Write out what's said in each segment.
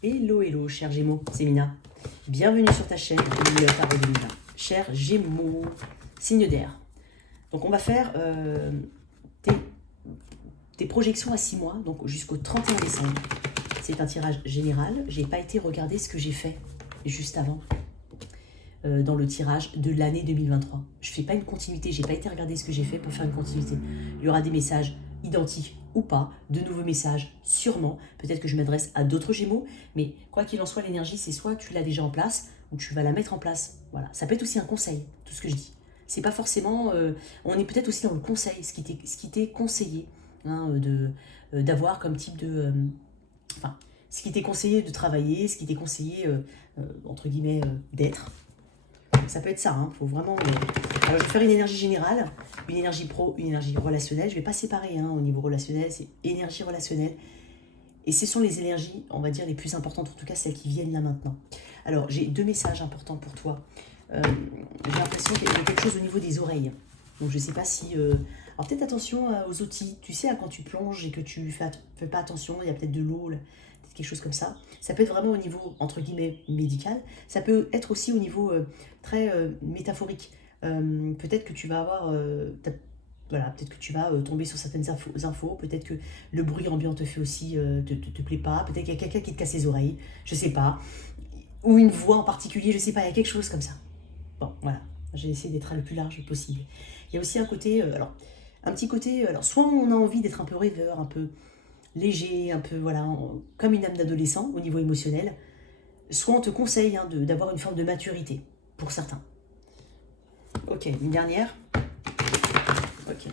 Hello, hello, cher Gémeaux, c'est Mina. Bienvenue sur ta chaîne, le Tarot de Mina. Cher Gémeaux, signe d'air. Donc on va faire tes projections à 6 mois, donc jusqu'au 31 décembre. C'est un tirage général. J'ai pas été regarder ce que j'ai fait juste avant dans le tirage de l'année 2023. Je fais pas une continuité, j'ai pas été regarder ce que j'ai fait pour faire une continuité. Il y aura des messages identiques ou pas, de nouveaux messages sûrement. Peut-être que je m'adresse à d'autres Gémeaux, mais quoi qu'il en soit, l'énergie, c'est soit tu l'as déjà en place ou tu vas la mettre en place. Voilà, ça peut être aussi un conseil, tout ce que je dis. C'est pas forcément. On est peut-être aussi dans le conseil, ce qui t'est conseillé hein, d'avoir comme type de. Enfin, ce qui t'est conseillé de travailler, ce qui t'est conseillé, entre guillemets, d'être. Ça peut être ça, hein, faut vraiment... Alors, je vais faire une énergie générale, une énergie pro, une énergie relationnelle. Je ne vais pas séparer hein, au niveau relationnel, c'est énergie relationnelle. Et ce sont les énergies, on va dire, les plus importantes, en tout cas celles qui viennent là maintenant. Alors, j'ai 2 messages importants pour toi. J'ai l'impression qu'il y a quelque chose au niveau des oreilles. Donc, je ne sais pas si... Alors, peut-être attention aux otits. Tu sais, quand tu plonges et que tu fais pas attention, il y a peut-être de l'eau, peut-être quelque chose comme ça. Ça peut être vraiment au niveau, entre guillemets, médical. Ça peut être aussi au niveau très métaphorique. Peut-être que tu vas avoir... voilà, peut-être que tu vas tomber sur certaines infos, peut-être que le bruit ambiant te fait aussi, te plaît pas, peut-être qu'il y a quelqu'un qui te casse les oreilles, je sais pas, ou une voix en particulier, je sais pas, il y a quelque chose comme ça. Bon, voilà, j'ai essayé d'être le plus large possible. Il y a aussi un côté, alors, un petit côté, alors, soit on a envie d'être un peu rêveur, un peu léger, un peu, voilà, comme une âme d'adolescent au niveau émotionnel, soit on te conseille hein, d'avoir une forme de maturité, pour certains. Ok, une dernière. Ok.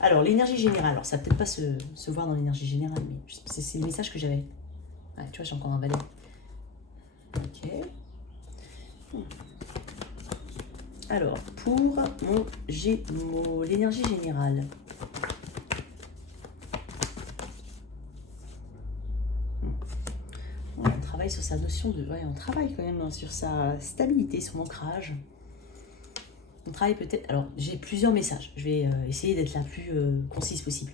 Alors, l'énergie générale, alors ça va peut-être pas se voir dans l'énergie générale, mais c'est le message que j'avais. Ouais, tu vois, j'ai encore un valet. Ok. Alors, pour mon Gémeaux, l'énergie générale. Ouais, on travaille sur sa notion de... Ouais, on travaille quand même hein, sur sa stabilité, son ancrage. On travaille peut-être... Alors, j'ai plusieurs messages. Je vais essayer d'être la plus concise possible.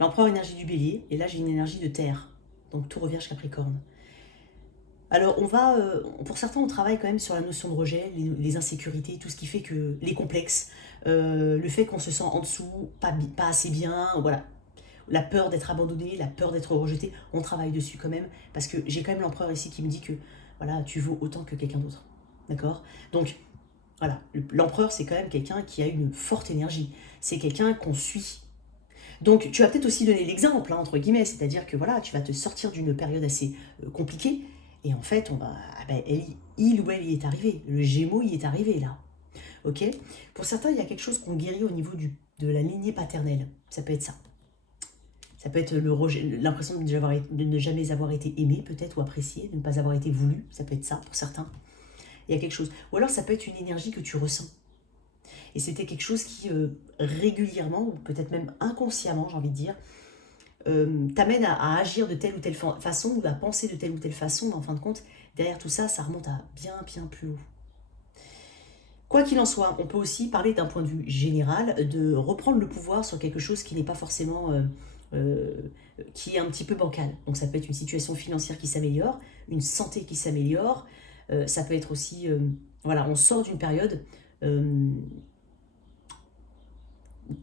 L'empereur énergie du bélier, et là j'ai une énergie de terre. Donc tout revient Capricorne. Alors on va, pour certains on travaille quand même sur la notion de rejet, les insécurités, tout ce qui fait que les complexes, le fait qu'on se sent en dessous, pas assez bien, voilà. La peur d'être abandonné, la peur d'être rejeté, on travaille dessus quand même, parce que j'ai quand même l'empereur ici qui me dit que voilà, tu vaux autant que quelqu'un d'autre. D'accord? Donc voilà, l'empereur c'est quand même quelqu'un qui a une forte énergie. C'est quelqu'un qu'on suit. Donc tu vas peut-être aussi donner l'exemple, hein, entre guillemets, c'est-à-dire que voilà, tu vas te sortir d'une période assez compliquée, et en fait, il ou elle y est arrivé, le Gémeaux y est arrivé là. Ok. Pour certains, il y a quelque chose qu'on guérit au niveau de la lignée paternelle, ça peut être ça. Ça peut être le rejet, l'impression de ne jamais avoir été aimé peut-être, ou apprécié, de ne pas avoir été voulu, ça peut être ça pour certains. Il y a quelque chose. Ou alors ça peut être une énergie que tu ressens. Et c'était quelque chose qui, régulièrement, ou peut-être même inconsciemment, j'ai envie de dire, t'amène à agir de telle ou telle façon, ou à penser de telle ou telle façon, mais en fin de compte, derrière tout ça, ça remonte à bien, bien plus haut. Quoi qu'il en soit, on peut aussi parler d'un point de vue général, de reprendre le pouvoir sur quelque chose qui n'est pas forcément... qui est un petit peu bancal. Donc ça peut être une situation financière qui s'améliore, une santé qui s'améliore, ça peut être aussi... voilà, on sort d'une période...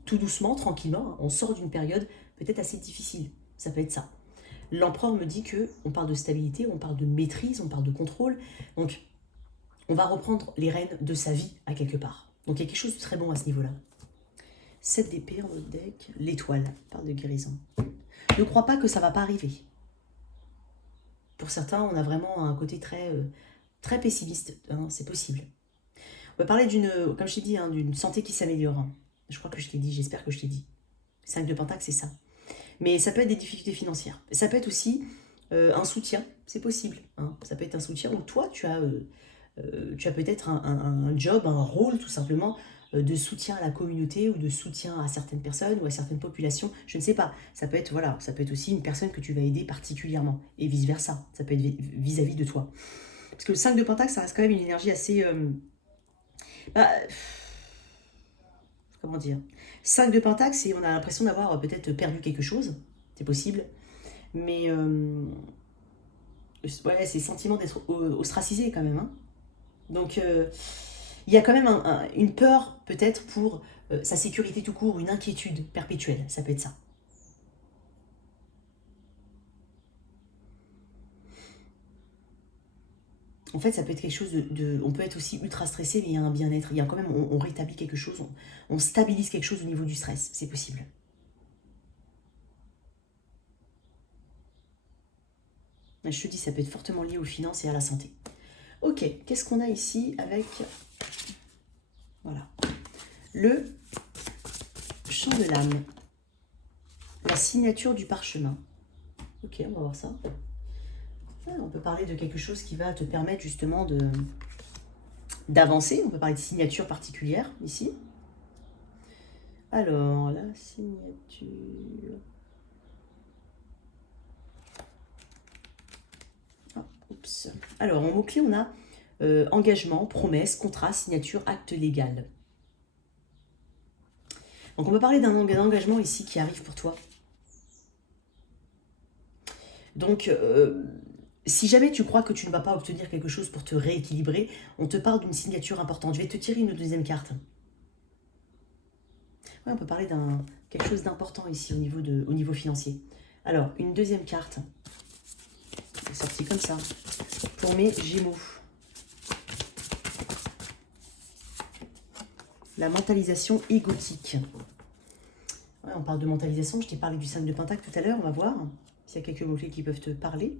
tout doucement, tranquillement, hein, on sort d'une période peut-être assez difficile. Ça peut être ça. L'empereur me dit que on parle de stabilité, on parle de maîtrise, on parle de contrôle. Donc, on va reprendre les rênes de sa vie à quelque part. Donc, il y a quelque chose de très bon à ce niveau-là. 7 d'épée en notre deck, l'étoile, parle de guérison. Ne crois pas que ça va pas arriver. Pour certains, on a vraiment un côté très, très pessimiste. Hein, c'est possible. On va parler d'une, comme je t'ai dit, hein, d'une santé qui s'améliore. Hein. Je crois que je t'ai dit, j'espère que je t'ai dit. 5 de Pentacle, c'est ça. Mais ça peut être des difficultés financières. Ça peut être aussi un soutien, c'est possible. Hein. Ça peut être un soutien où toi, tu as peut-être un job, un rôle tout simplement de soutien à la communauté ou de soutien à certaines personnes ou à certaines populations. Je ne sais pas. Ça peut être, voilà, ça peut être aussi une personne que tu vas aider particulièrement et vice-versa. Ça peut être vis-à-vis de toi. Parce que le 5 de Pentacle, ça reste quand même une énergie assez... bah, comment dire, 5 de Pentacle, c'est on a l'impression d'avoir peut-être perdu quelque chose. C'est possible. Mais Ouais, c'est le sentiment d'être ostracisé quand même, hein. Donc, il y a quand même une peur, peut-être, pour sa sécurité tout court, une inquiétude perpétuelle. Ça peut être ça. En fait, ça peut être quelque chose on peut être aussi ultra stressé, mais il y a un bien-être. Il y a quand même, on rétablit quelque chose, on stabilise quelque chose au niveau du stress. C'est possible. Je te dis, ça peut être fortement lié aux finances et à la santé. Ok, qu'est-ce qu'on a ici avec... Voilà. Le chant de l'âme. La signature du parchemin. Ok, on va voir ça. On peut parler de quelque chose qui va te permettre justement d'avancer. On peut parler de signature particulière ici. Alors, la signature... Ah, oups. Alors, en mot-clé, on a engagement, promesse, contrat, signature, acte légal. Donc, on peut parler d'un engagement ici qui arrive pour toi. Donc, si jamais tu crois que tu ne vas pas obtenir quelque chose pour te rééquilibrer, on te parle d'une signature importante. Je vais te tirer une deuxième carte. Ouais, on peut parler d'un quelque chose d'important ici au niveau financier. Alors, une deuxième carte. C'est sorti comme ça. Pour mes Gémeaux. La mentalisation égotique. Ouais, on parle de mentalisation. Je t'ai parlé du 5 de Pentacle tout à l'heure. On va voir s'il y a quelques mots-clés qui peuvent te parler.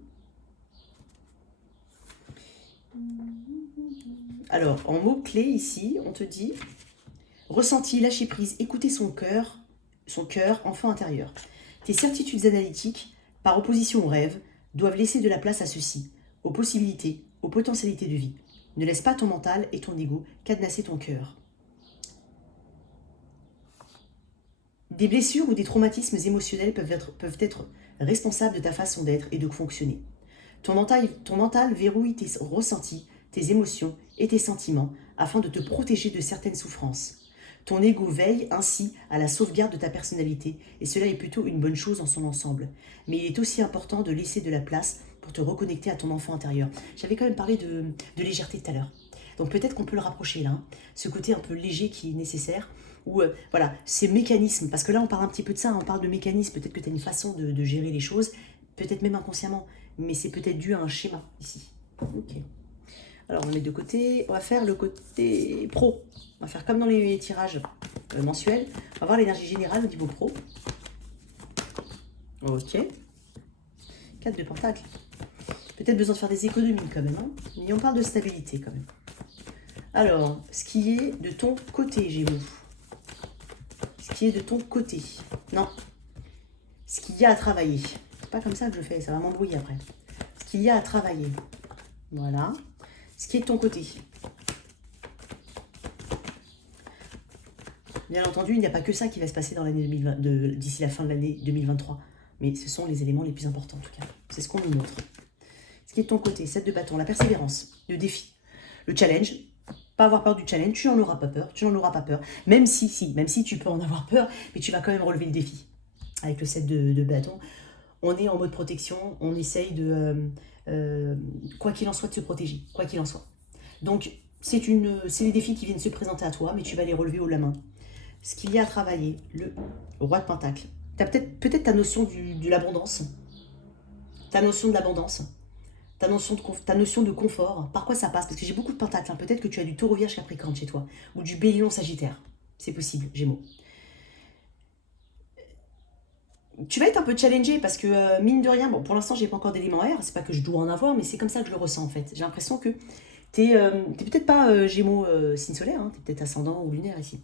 Alors, en mots-clés ici, on te dit ressenti, lâcher prise, écouter son cœur, enfant intérieur. Tes certitudes analytiques, par opposition aux rêves, doivent laisser de la place à ceux-ci, aux possibilités, aux potentialités de vie. Ne laisse pas ton mental et ton ego cadenasser ton cœur. Des blessures ou des traumatismes émotionnels peuvent être responsables de ta façon d'être et de fonctionner. Ton mental verrouille tes ressentis, tes émotions et tes sentiments afin de te protéger de certaines souffrances. Ton ego veille ainsi à la sauvegarde de ta personnalité et cela est plutôt une bonne chose en son ensemble. Mais il est aussi important de laisser de la place pour te reconnecter à ton enfant intérieur. J'avais quand même parlé de légèreté tout à l'heure. Donc peut-être qu'on peut le rapprocher là, hein, ce côté un peu léger qui est nécessaire. Ou voilà, ces mécanismes, parce que là on parle un petit peu de ça, on parle de mécanismes, peut-être que tu as une façon de gérer les choses, peut-être même inconsciemment, mais c'est peut-être dû à un schéma ici. Ok. Alors on va mettre de côté, on va faire le côté pro. On va faire comme dans les tirages mensuels. On va voir l'énergie générale au niveau pro. Ok. 4 de Pentacle. Peut-être besoin de faire des économies quand même, hein, mais on parle de stabilité quand même. Alors, ce qui est de ton côté, Gémeaux. Ce qui est de ton côté. Non. Ce qu'il y a à travailler. C'est pas comme ça que je fais, ça va m'embrouiller après. Ce qu'il y a à travailler. Voilà. Ce qui est de ton côté. Bien entendu, il n'y a pas que ça qui va se passer dans l'année 2020, d'ici la fin de l'année 2023. Mais ce sont les éléments les plus importants en tout cas. C'est ce qu'on nous montre. Ce qui est de ton côté, 7 de bâton, la persévérance, le défi, le challenge. Pas avoir peur du challenge, tu n'en auras pas peur, tu n'en auras pas peur. Même si tu peux en avoir peur, mais tu vas quand même relever le défi. Avec le 7 de bâton, on est en mode protection, on essaye quoi qu'il en soit, de se protéger, quoi qu'il en soit. Donc, c'est les défis qui viennent se présenter à toi, mais tu vas les relever haut la main. Ce qu'il y a à travailler, le roi de Pentacle. Tu as peut-être ta notion de l'abondance, ta notion de l'abondance, ta notion de confort. Par quoi ça passe? Parce que j'ai beaucoup de Pentacles. Hein. Peut-être que tu as du Taureau Vierge Capricorne chez toi, ou du Bélier Sagittaire. C'est possible, Gémeaux. Tu vas être un peu challengé parce que, mine de rien, bon, pour l'instant, j'ai pas encore d'éléments air, c'est pas que je dois en avoir, mais c'est comme ça que je le ressens en fait. J'ai l'impression que t'es peut-être pas Gémeaux signe solaire, hein, t'es peut-être ascendant ou lunaire ici.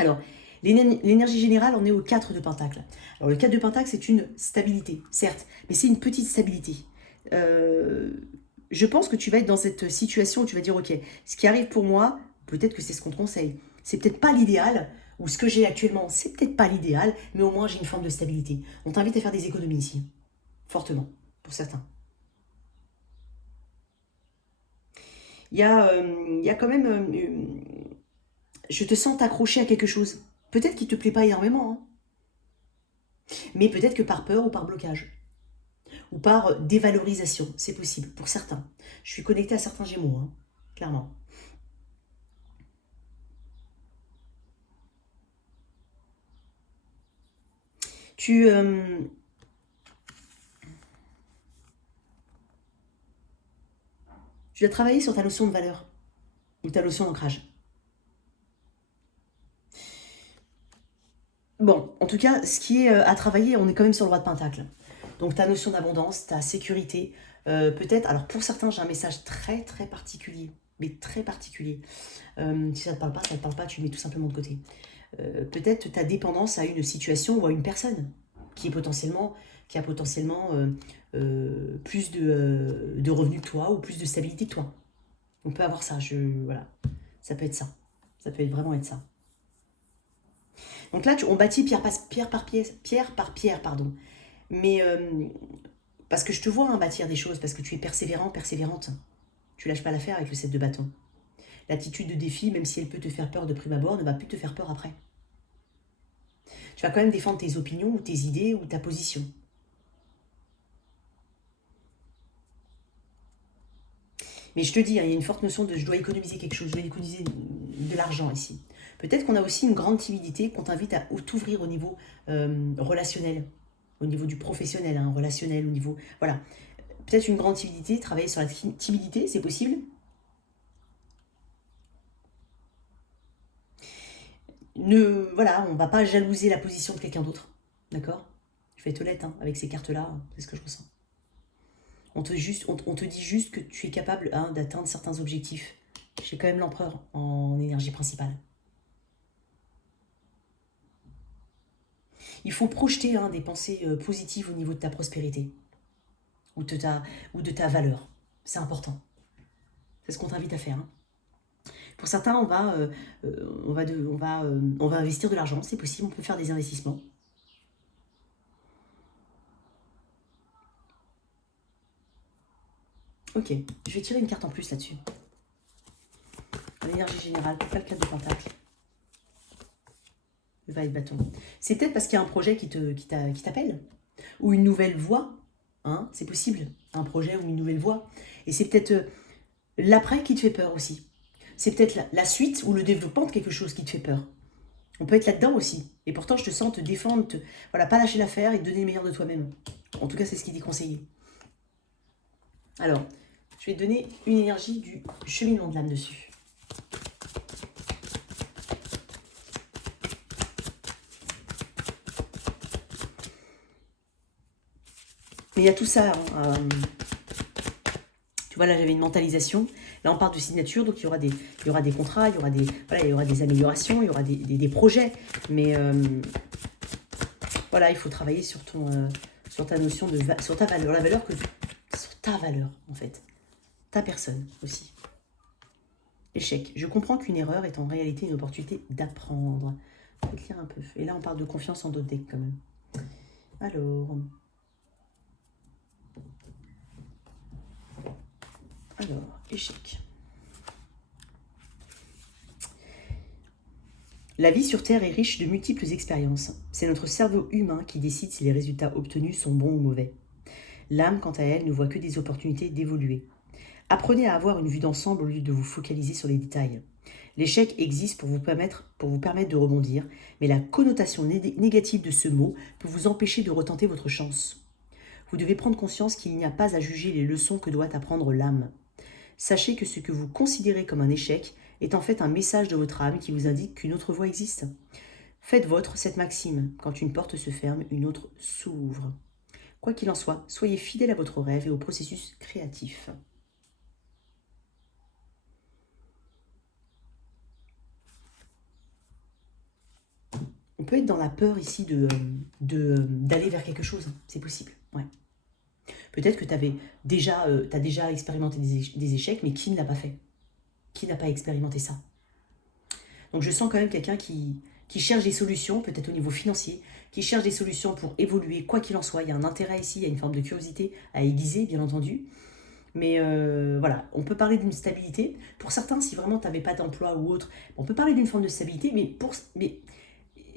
Alors, l'énergie générale, on est au 4 de Pentacle. Alors, le 4 de Pentacle, c'est une stabilité, certes, mais c'est une petite stabilité. Je pense que tu vas être dans cette situation où tu vas dire, ok, ce qui arrive pour moi, peut-être que c'est ce qu'on te conseille. C'est peut-être pas l'idéal, ou ce que j'ai actuellement, c'est peut-être pas l'idéal, mais au moins j'ai une forme de stabilité. On t'invite à faire des économies ici, fortement, pour certains. Il y a quand même... je te sens t'accrocher à quelque chose. Peut-être qu'il ne te plaît pas énormément, hein, mais peut-être que par peur ou par blocage. ou par dévalorisation. C'est possible pour certains. Je suis connectée à certains Gémeaux, hein, clairement. Tu dois travailler sur ta notion de valeur ou ta notion d'ancrage. Bon, en tout cas, ce qui est à travailler, on est quand même sur le roi de Pentacle. Donc ta notion d'abondance, ta sécurité, peut-être, alors pour certains, j'ai un message très très particulier, mais très particulier. Si ça ne te parle pas, ça ne te parle pas, tu le mets tout simplement de côté. Peut-être ta dépendance à une situation ou à une personne qui a potentiellement plus de revenus que toi ou plus de stabilité que toi. On peut avoir ça, voilà. Ça peut être ça. Ça peut vraiment être ça. Donc là, on bâtit pierre par pierre, pardon. Mais parce que je te vois bâtir des choses, parce que tu es persévérant, persévérante. Tu lâches pas l'affaire avec le 7 de bâton. L'attitude de défi, même si elle peut te faire peur de prime abord, ne va plus te faire peur après. Tu vas quand même défendre tes opinions ou tes idées ou ta position. Mais je te dis, il y a une forte notion de je dois économiser quelque chose, je dois économiser de l'argent ici. Peut-être qu'on a aussi une grande timidité qu'on t'invite à t'ouvrir au niveau relationnel, au niveau du professionnel, hein, relationnel, au niveau... Voilà. Peut-être une grande timidité, travailler sur la timidité, c'est possible. Voilà, on ne va pas jalouser la position de quelqu'un d'autre. D'accord? Je vais être honnête hein, avec ces cartes-là, c'est ce que je ressens. On te dit juste que tu es capable hein, d'atteindre certains objectifs. J'ai quand même l'empereur en énergie principale. Il faut projeter hein, des pensées positives au niveau de ta prospérité ou de ta valeur. C'est important. C'est ce qu'on t'invite à faire. Hein. Pour certains, on va investir de l'argent. C'est possible, on peut faire des investissements. Ok, je vais tirer une carte en plus là-dessus. L'énergie générale, pourquoi le 4 de pentacle? Le valet de bâton. C'est peut-être parce qu'il y a un projet qui t'appelle. Ou une nouvelle voie. Hein, c'est possible. Un projet ou une nouvelle voie. Et c'est peut-être l'après qui te fait peur aussi. C'est peut-être la suite ou le développement de quelque chose qui te fait peur. On peut être là-dedans aussi. Et pourtant, je te sens te défendre, voilà, pas lâcher l'affaire et te donner le meilleur de toi-même. En tout cas, c'est ce qui est conseillé. Alors, je vais te donner une énergie du cheminement de l'âme dessus. Mais il y a tout ça. Hein, tu vois, là, j'avais une mentalisation. Là, on parle de signature, donc il y aura des contrats, il y aura des améliorations, il y aura des projets. Mais voilà, il faut travailler sur ta notion sur ta valeur, sur ta valeur, en fait. Ta personne aussi. Échec. Je comprends qu'une erreur est en réalité une opportunité d'apprendre. Je vais écrire un peu. Et là, on parle de confiance en d'autres decks quand même. Alors, échec. La vie sur Terre est riche de multiples expériences. C'est notre cerveau humain qui décide si les résultats obtenus sont bons ou mauvais. L'âme, quant à elle, ne voit que des opportunités d'évoluer. Apprenez à avoir une vue d'ensemble au lieu de vous focaliser sur les détails. L'échec existe pour vous permettre de rebondir, mais la connotation négative de ce mot peut vous empêcher de retenter votre chance. Vous devez prendre conscience qu'il n'y a pas à juger les leçons que doit apprendre l'âme. Sachez que ce que vous considérez comme un échec est en fait un message de votre âme qui vous indique qu'une autre voie existe. Faites vôtre cette maxime, quand une porte se ferme, une autre s'ouvre. Quoi qu'il en soit, soyez fidèle à votre rêve et au processus créatif. On peut être dans la peur ici d'aller vers quelque chose, c'est possible, ouais. Peut-être que tu as déjà expérimenté des échecs, mais qui ne l'a pas fait? Qui n'a pas expérimenté ça? Donc je sens quand même quelqu'un qui cherche des solutions, peut-être au niveau financier, qui cherche des solutions pour évoluer, quoi qu'il en soit. Il y a un intérêt ici, il y a une forme de curiosité à aiguiser, bien entendu. Mais voilà, on peut parler d'une stabilité. Pour certains, si vraiment tu n'avais pas d'emploi ou autre, on peut parler d'une forme de stabilité, mais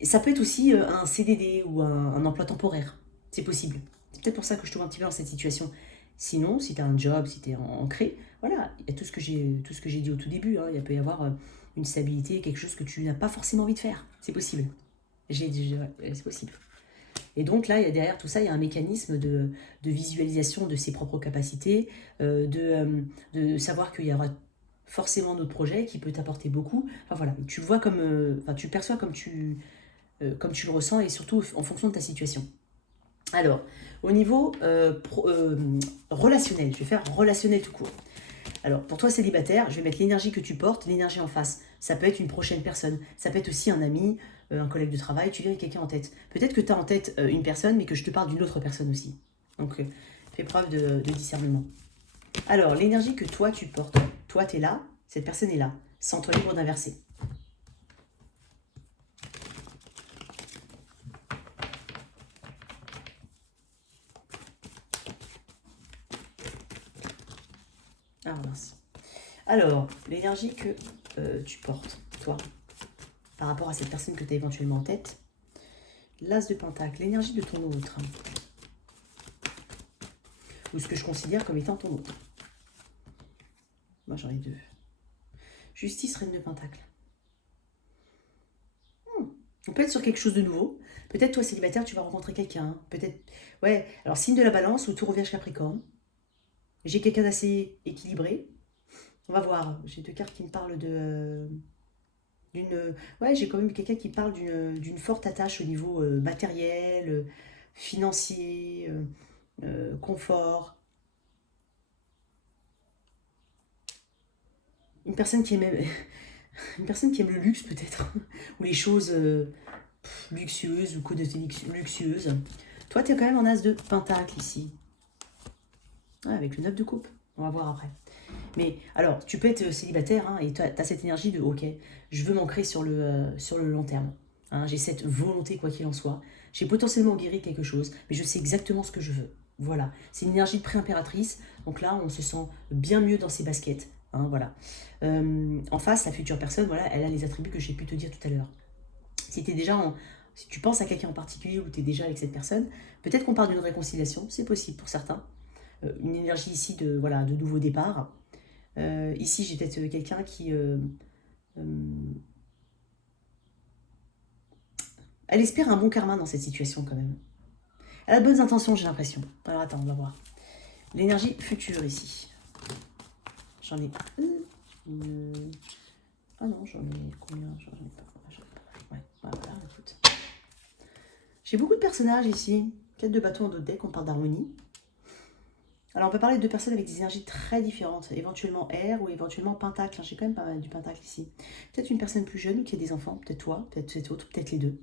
ça peut être aussi un CDD ou un emploi temporaire. C'est possible. C'est peut-être pour ça que je trouve un petit peu dans cette situation. Sinon, si tu as un job, si tu es ancré, voilà, il y a tout ce que j'ai dit au tout début. Hein, il peut y avoir une stabilité, quelque chose que tu n'as pas forcément envie de faire. C'est possible. Ouais, c'est possible. Et donc là, il y a derrière tout ça, il y a un mécanisme de visualisation de ses propres capacités, de savoir qu'il y aura forcément d'autres projets qui peut t'apporter beaucoup. Enfin voilà, tu le vois comme, enfin tu le perçois comme tu le ressens et surtout en fonction de ta situation. Alors, au niveau relationnel, je vais faire relationnel tout court. Alors, pour toi célibataire, je vais mettre l'énergie que tu portes, l'énergie en face. Ça peut être une prochaine personne, ça peut être aussi un ami, un collègue de travail, tu viens avec quelqu'un en tête. Peut-être que tu as en tête une personne, mais que je te parle d'une autre personne aussi. Donc, fais preuve de discernement. Alors, l'énergie que toi tu portes, toi tu es là, cette personne est là. Sens-toi libre d'inverser. Ah mince. Alors, l'énergie que tu portes, toi, par rapport à cette personne que tu as éventuellement en tête. L'As de Pentacle, l'énergie de ton autre. Ou ce que je considère comme étant ton autre. Moi, j'en ai deux. Justice, Reine de Pentacle. On peut être sur quelque chose de nouveau. Peut-être toi, célibataire, tu vas rencontrer quelqu'un. Peut-être... Ouais, alors signe de la balance ou tour au Vierge Capricorne. J'ai quelqu'un d'assez équilibré. On va voir. J'ai deux cartes qui me parlent ouais, j'ai quand même quelqu'un qui parle d'une forte attache au niveau matériel, financier, confort. Une personne qui aime, une personne qui aime le luxe peut-être, ou les choses luxueuses ou connotations luxueuses. Toi, tu es quand même en As de Pentacle ici. Ouais, avec le 9 de coupe. On va voir après. Mais alors, tu peux être célibataire hein, et tu as cette énergie de « Ok, je veux m'ancrer sur le long terme. Hein, j'ai cette volonté, quoi qu'il en soit. J'ai potentiellement guéri quelque chose, mais je sais exactement ce que je veux. » Voilà. C'est une énergie de pré-impératrice. Donc là, on se sent bien mieux dans ses baskets. Hein, voilà. En face, la future personne, voilà, elle a les attributs que j'ai pu te dire tout à l'heure. Si tu penses à quelqu'un en particulier ou tu es déjà avec cette personne, peut-être qu'on parle d'une réconciliation, c'est possible pour certains. Une énergie ici de nouveau départ. Ici, j'ai peut-être quelqu'un qui... elle espère un bon karma dans cette situation quand même. Elle a de bonnes intentions, j'ai l'impression. Alors attends, on va voir. L'énergie future ici. J'en ai... Ah non, j'en ai combien? J'en ai pas. Ouais, voilà, écoute. J'ai beaucoup de personnages ici. 4 de bâton en d'autres decks, on parle d'harmonie. Alors on peut parler de deux personnes avec des énergies très différentes, éventuellement air ou éventuellement pentacle. J'ai quand même pas mal du pentacle ici. Peut-être une personne plus jeune qui a des enfants, peut-être toi, peut-être cet autre, peut-être les deux.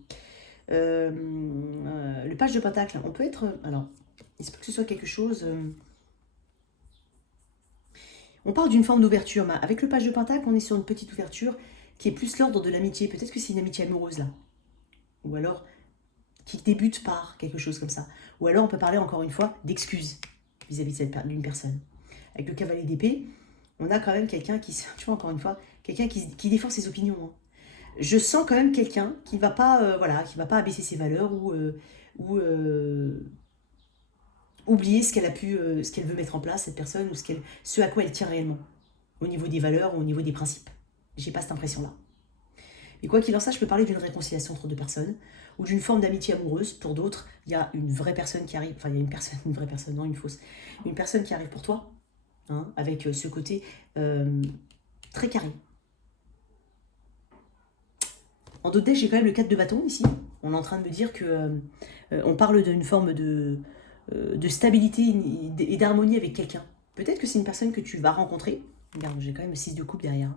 Le page de pentacle, on peut être... Alors, il se peut que ce soit quelque chose... on parle d'une forme d'ouverture, mais avec le page de pentacle, on est sur une petite ouverture qui est plus l'ordre de l'amitié. Peut-être que c'est une amitié amoureuse là. Ou alors qui débute par quelque chose comme ça. Ou alors on peut parler encore une fois d'excuses vis-à-vis d'une personne. Avec le cavalier d'épée, on a quand même quelqu'un qui, tu vois encore une fois, quelqu'un qui défend ses opinions. Hein. Je sens quand même quelqu'un qui va pas, qui va pas abaisser ses valeurs ou oublier ce qu'elle a pu, ce qu'elle veut mettre en place cette personne ou ce à quoi elle tient réellement au niveau des valeurs ou au niveau des principes. J'ai pas cette impression-là. Mais quoi qu'il en soit, je peux parler d'une réconciliation entre deux personnes ou d'une forme d'amitié amoureuse. Pour d'autres, il y a une vraie personne qui arrive, enfin il y a une vraie personne, non une fausse, une personne qui arrive pour toi, hein, avec ce côté très carré. En d'autres decks, j'ai quand même le 4 de bâton ici. On est en train de me dire que on parle d'une forme de stabilité et d'harmonie avec quelqu'un. Peut-être que c'est une personne que tu vas rencontrer. Regarde, j'ai quand même le 6 de coupe derrière.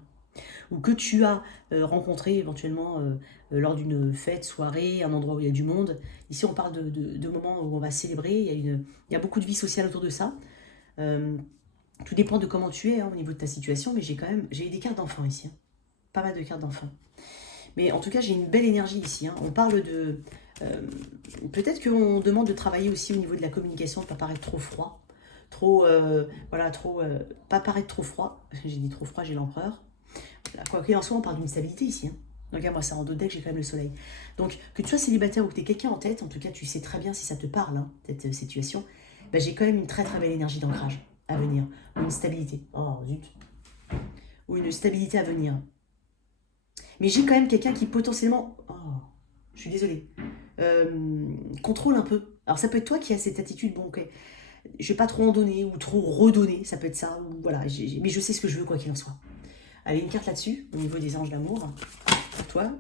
Ou que tu as rencontré éventuellement lors d'une fête, soirée, un endroit où il y a du monde. Ici, on parle de moments où on va célébrer. Il y a beaucoup de vie sociale autour de ça. Tout dépend de comment tu es hein, au niveau de ta situation, mais j'ai des cartes d'enfants ici. Hein. Pas mal de cartes d'enfants. Mais en tout cas, j'ai une belle énergie ici. Hein. On parle de... peut-être qu'on demande de travailler aussi au niveau de la communication, de ne pas paraître trop froid. Pas paraître trop froid. J'ai dit trop froid, j'ai l'empereur. Quoi qu'il en soit, on parle d'une stabilité ici. Hein. Regarde-moi ça en dos de deck, j'ai quand même le soleil. Donc, que tu sois célibataire ou que tu aies quelqu'un en tête, en tout cas, tu sais très bien si ça te parle, hein, cette situation, bah, j'ai quand même une très très belle énergie d'ancrage à venir. Ou une stabilité. Oh, zut. Ou une stabilité à venir. Mais j'ai quand même quelqu'un qui potentiellement... Oh, je suis désolée. Contrôle un peu. Alors, ça peut être toi qui as cette attitude, bon, ok, je vais pas trop en donner ou trop redonner, ça peut être ça, ou voilà, mais je sais ce que je veux quoi qu'il en soit. Allez, une carte là-dessus, au niveau des anges d'amour, pour toi.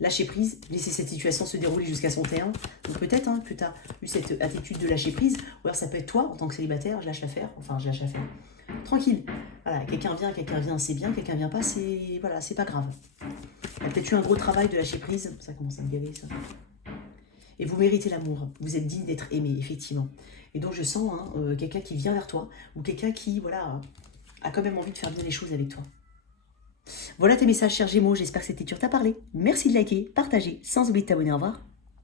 Lâcher prise, laisser cette situation se dérouler jusqu'à son terme. Donc peut-être hein, que tu as eu cette attitude de lâcher prise, ou alors ça peut être toi, en tant que célibataire, je lâche l'affaire, enfin je lâche l'affaire. Tranquille, voilà, quelqu'un vient, c'est bien, quelqu'un vient pas, c'est voilà, c'est pas grave. Il y a peut-être eu un gros travail de lâcher prise, ça commence à me gaver ça. Et vous méritez l'amour, vous êtes digne d'être aimé, effectivement. Et donc je sens hein, quelqu'un qui vient vers toi, ou quelqu'un qui, voilà, a quand même envie de faire bien les choses avec toi. Voilà tes messages, chers Gémeaux, j'espère que cette lecture t'a parlé. Merci de liker, partager, sans oublier de t'abonner, au revoir.